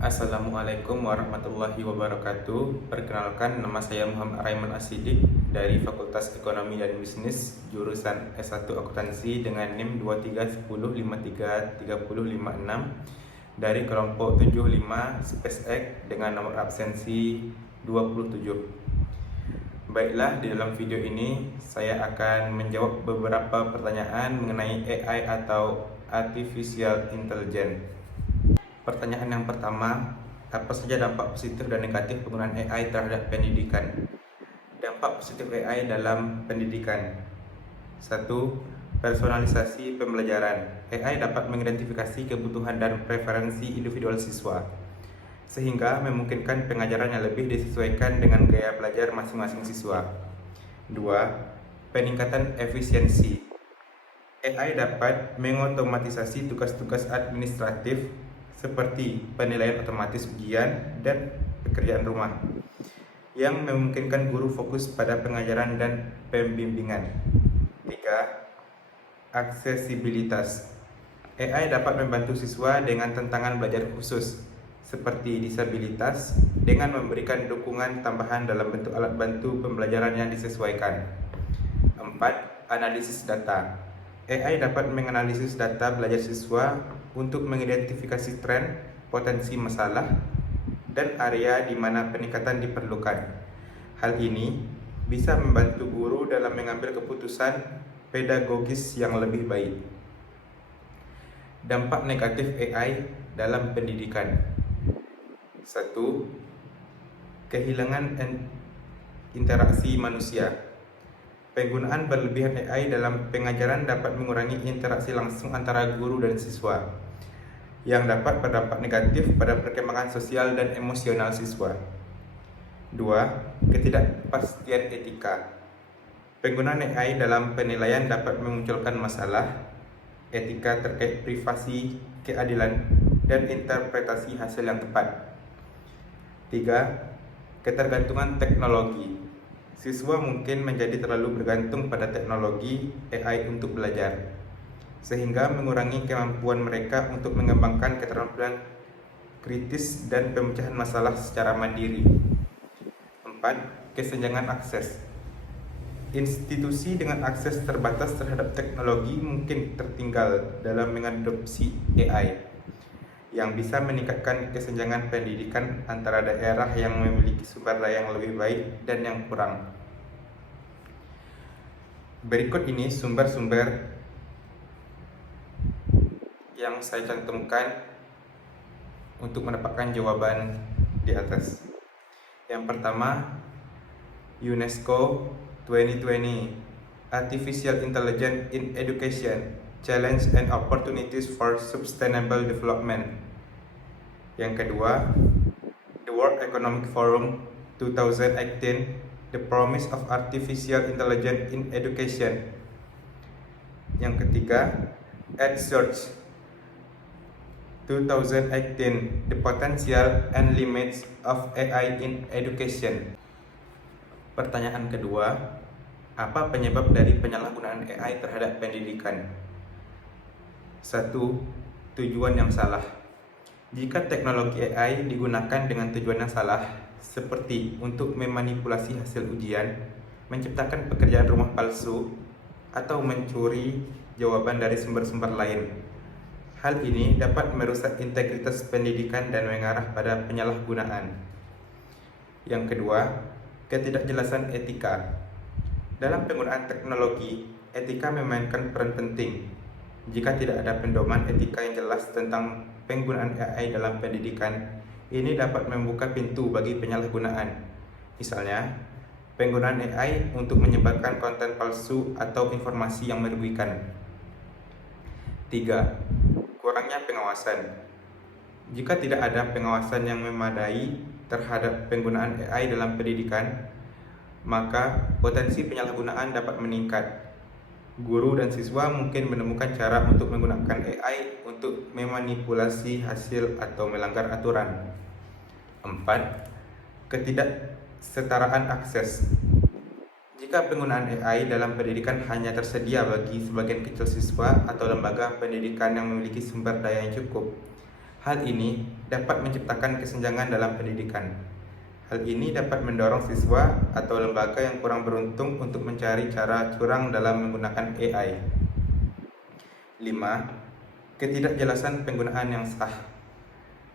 Assalamualaikum warahmatullahi wabarakatuh. Perkenalkan, nama saya Muhammad Raiman Asidik dari Fakultas Ekonomi dan Bisnis, jurusan S1 Akuntansi dengan NIM 2310533056 dari kelompok 75 SpaceX dengan nomor absensi 27. Baiklah, di dalam video ini saya akan menjawab beberapa pertanyaan mengenai AI atau Artificial Intelligence. Pertanyaan yang pertama, apa saja dampak positif dan negatif penggunaan AI terhadap pendidikan? Dampak positif AI dalam pendidikan. 1. Personalisasi pembelajaran. AI dapat mengidentifikasi kebutuhan dan preferensi individual siswa, sehingga memungkinkan pengajaran yang lebih disesuaikan dengan gaya belajar masing-masing siswa. 2. Peningkatan efisiensi. AI dapat mengotomatisasi tugas-tugas administratif seperti penilaian otomatis ujian dan pekerjaan rumah, yang memungkinkan guru fokus pada pengajaran dan pembimbingan. 3. Aksesibilitas. AI dapat membantu siswa dengan tantangan belajar khusus seperti disabilitas dengan memberikan dukungan tambahan dalam bentuk alat bantu pembelajaran yang disesuaikan. 4. Analisis data. AI dapat menganalisis data belajar siswa untuk mengidentifikasi tren, potensi masalah, dan area di mana peningkatan diperlukan. Hal ini bisa membantu guru dalam mengambil keputusan pedagogis yang lebih baik. Dampak negatif AI dalam pendidikan. 1. Kehilangan interaksi manusia. Penggunaan berlebihan AI dalam pengajaran dapat mengurangi interaksi langsung antara guru dan siswa, yang dapat berdampak negatif pada perkembangan sosial dan emosional siswa. 2. Ketidakpastian etika. Penggunaan AI dalam penilaian dapat memunculkan masalah etika terkait privasi, keadilan, dan interpretasi hasil yang tepat. 3. Ketergantungan teknologi. Siswa mungkin menjadi terlalu bergantung pada teknologi AI untuk belajar, sehingga mengurangi kemampuan mereka untuk mengembangkan keterampilan kritis dan pemecahan masalah secara mandiri. 4. Kesenjangan akses. Institusi dengan akses terbatas terhadap teknologi mungkin tertinggal dalam mengadopsi AI, yang bisa meningkatkan kesenjangan pendidikan antara daerah yang memiliki sumber daya yang lebih baik dan yang kurang. Berikut ini sumber-sumber yang saya cantumkan untuk mendapatkan jawaban di atas. Yang pertama, UNESCO 2020, Artificial Intelligence in Education, Challenge and Opportunities for Sustainable Development. Yang kedua, The World Economic Forum 2018, The Promise of Artificial Intelligence in Education. Yang ketiga, EdSearch 2018, The Potential and Limits of AI in Education. Pertanyaan kedua, apa penyebab dari penyalahgunaan AI terhadap pendidikan? 1. Tujuan yang salah. Jika teknologi AI digunakan dengan tujuan yang salah, seperti untuk memanipulasi hasil ujian, menciptakan pekerjaan rumah palsu, atau mencuri jawaban dari sumber-sumber lain, hal ini dapat merusak integritas pendidikan dan mengarah pada penyalahgunaan. Yang kedua, ketidakjelasan etika. Dalam penggunaan teknologi, etika memainkan peran penting. Jika tidak ada pedoman etika yang jelas tentang penggunaan AI dalam pendidikan, ini dapat membuka pintu bagi penyalahgunaan. Misalnya, penggunaan AI untuk menyebarkan konten palsu atau informasi yang merugikan. 3. Kurangnya pengawasan. Jika tidak ada pengawasan yang memadai terhadap penggunaan AI dalam pendidikan, maka potensi penyalahgunaan dapat meningkat. Guru dan siswa mungkin menemukan cara untuk menggunakan AI untuk memanipulasi hasil atau melanggar aturan. 4. Ketidaksetaraan akses. Jika penggunaan AI dalam pendidikan hanya tersedia bagi sebagian kecil siswa atau lembaga pendidikan yang memiliki sumber daya yang cukup, hal ini dapat menciptakan kesenjangan dalam pendidikan. Hal ini dapat mendorong siswa atau lembaga yang kurang beruntung untuk mencari cara curang dalam menggunakan AI. 5. Ketidakjelasan penggunaan yang sah.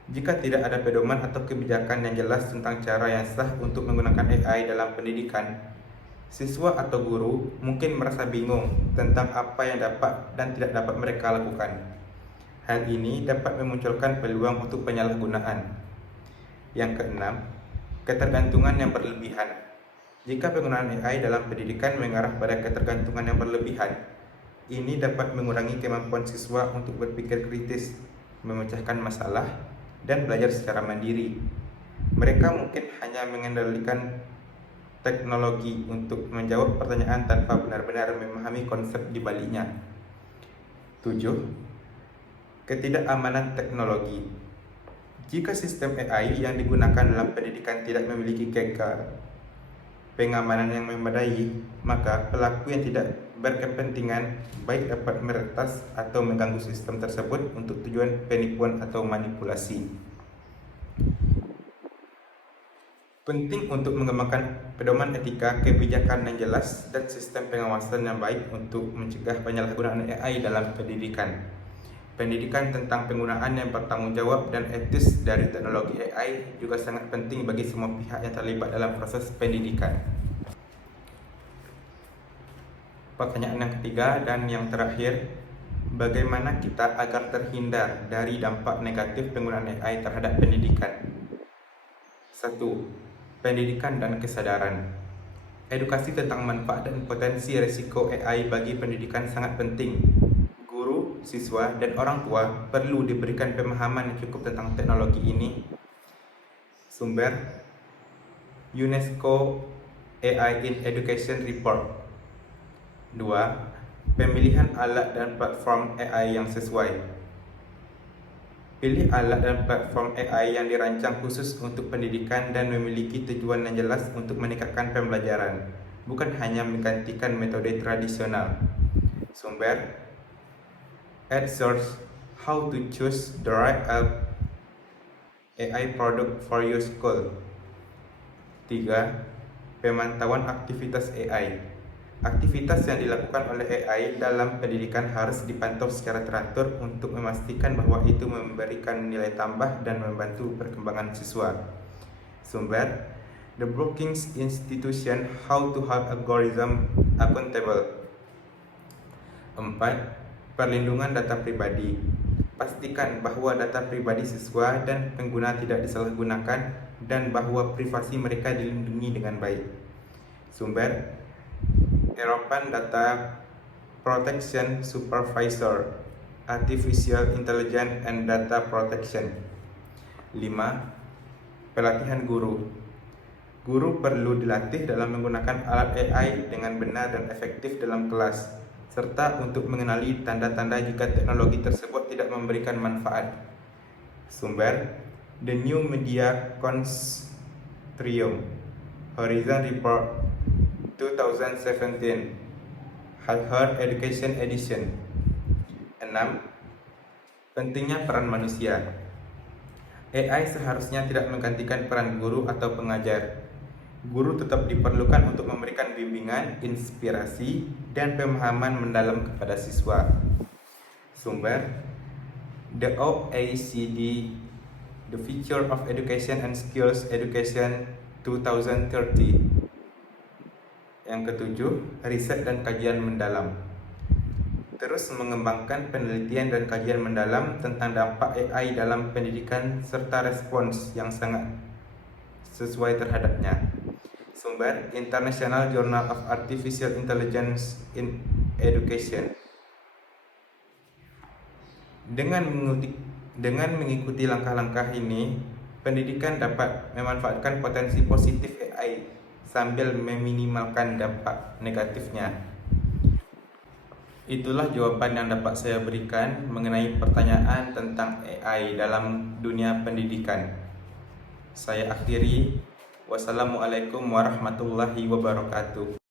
Jika tidak ada pedoman atau kebijakan yang jelas tentang cara yang sah untuk menggunakan AI dalam pendidikan, siswa atau guru mungkin merasa bingung tentang apa yang dapat dan tidak dapat mereka lakukan. Hal ini dapat memunculkan peluang untuk penyalahgunaan. Yang keenam, ketergantungan yang berlebihan. Jika penggunaan AI dalam pendidikan mengarah pada ketergantungan yang berlebihan, ini dapat mengurangi kemampuan siswa untuk berpikir kritis, memecahkan masalah, dan belajar secara mandiri. Mereka mungkin hanya mengendalikan teknologi untuk menjawab pertanyaan tanpa benar-benar memahami konsep di baliknya. 7. Ketidakamanan teknologi. Jika sistem AI yang digunakan dalam pendidikan tidak memiliki pengamanan yang memadai, maka pelaku yang tidak berkepentingan baik dapat meretas atau mengganggu sistem tersebut untuk tujuan penipuan atau manipulasi. Penting untuk mengembangkan pedoman etika, kebijakan yang jelas, dan sistem pengawasan yang baik untuk mencegah penyalahgunaan AI dalam pendidikan. Pendidikan tentang penggunaan yang bertanggung jawab dan etis dari teknologi AI juga sangat penting bagi semua pihak yang terlibat dalam proses pendidikan. Pertanyaan yang ketiga dan yang terakhir, bagaimana kita agar terhindar dari dampak negatif penggunaan AI terhadap pendidikan? 1. Pendidikan dan kesadaran. Edukasi tentang manfaat dan potensi risiko AI bagi pendidikan sangat penting. Guru, siswa, dan orang tua perlu diberikan pemahaman yang cukup tentang teknologi ini. Sumber UNESCO AI in Education Report. 2. Pemilihan alat dan platform AI yang sesuai. Pilih alat dan platform AI yang dirancang khusus untuk pendidikan dan memiliki tujuan yang jelas untuk meningkatkan pembelajaran, bukan hanya menggantikan metode tradisional. Sumber EdSource, How to Choose the Right AI Product for Your School. 3. Pemantauan aktivitas AI. Aktivitas yang dilakukan oleh AI dalam pendidikan harus dipantau secara teratur untuk memastikan bahwa itu memberikan nilai tambah dan membantu perkembangan siswa. Sumber The Brookings Institution, How to Hold Algorithm Accountable. 4. Perlindungan data pribadi. Pastikan bahwa data pribadi siswa dan pengguna tidak disalahgunakan dan bahwa privasi mereka dilindungi dengan baik. Sumber European Data Protection Supervisor, Artificial Intelligence and Data Protection. 5. Pelatihan guru. Guru perlu dilatih dalam menggunakan alat AI dengan benar dan efektif dalam kelas, serta untuk mengenali tanda-tanda jika teknologi tersebut tidak memberikan manfaat. Sumber The New Media Consortium, Horizon Report 2017, Harvard Education Edition. 6. Pentingnya peran manusia. AI seharusnya tidak menggantikan peran guru atau pengajar. Guru tetap diperlukan untuk memberikan bimbingan, inspirasi, dan pemahaman mendalam kepada siswa. Sumber The OECD, The Future of Education and Skills Education 2030. Yang ketujuh, riset dan kajian mendalam. Terus mengembangkan penelitian dan kajian mendalam tentang dampak AI dalam pendidikan serta respons yang sangat sesuai terhadapnya. Sumber International Journal of Artificial Intelligence in Education. Dengan mengikuti langkah-langkah ini, pendidikan dapat memanfaatkan potensi positif AI sambil meminimalkan dampak negatifnya. Itulah jawaban yang dapat saya berikan mengenai pertanyaan tentang AI dalam dunia pendidikan. Saya akhiri. Wassalamualaikum warahmatullahi wabarakatuh.